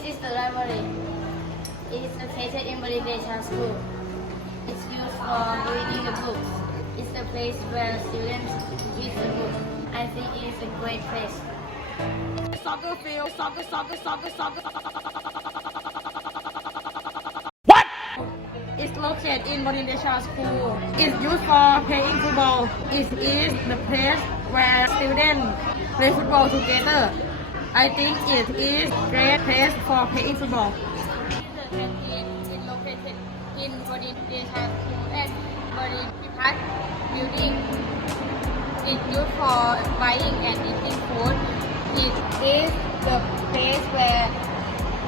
This is the library. It is located in Bolivia School. It's used for reading the books. It's the place where students read the book. I think it is a great place. Soccer field, soccer. It's located in Bonindesha School. It's used for playing football. It is the place where students play football together. I think it is great place for playing football. The canteen is located in Bonindesha School and Bonindesha building. It's used for buying and eating food. It is the place where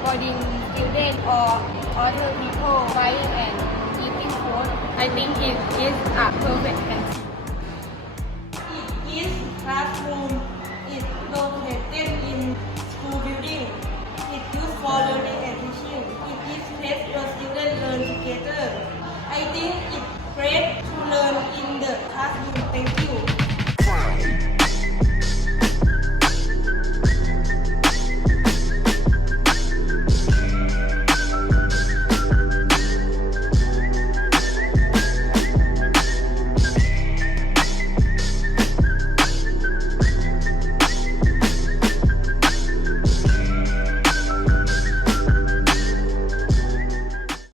boarding students or other people buying and eating food. I think it is a perfect canteen. It is classroom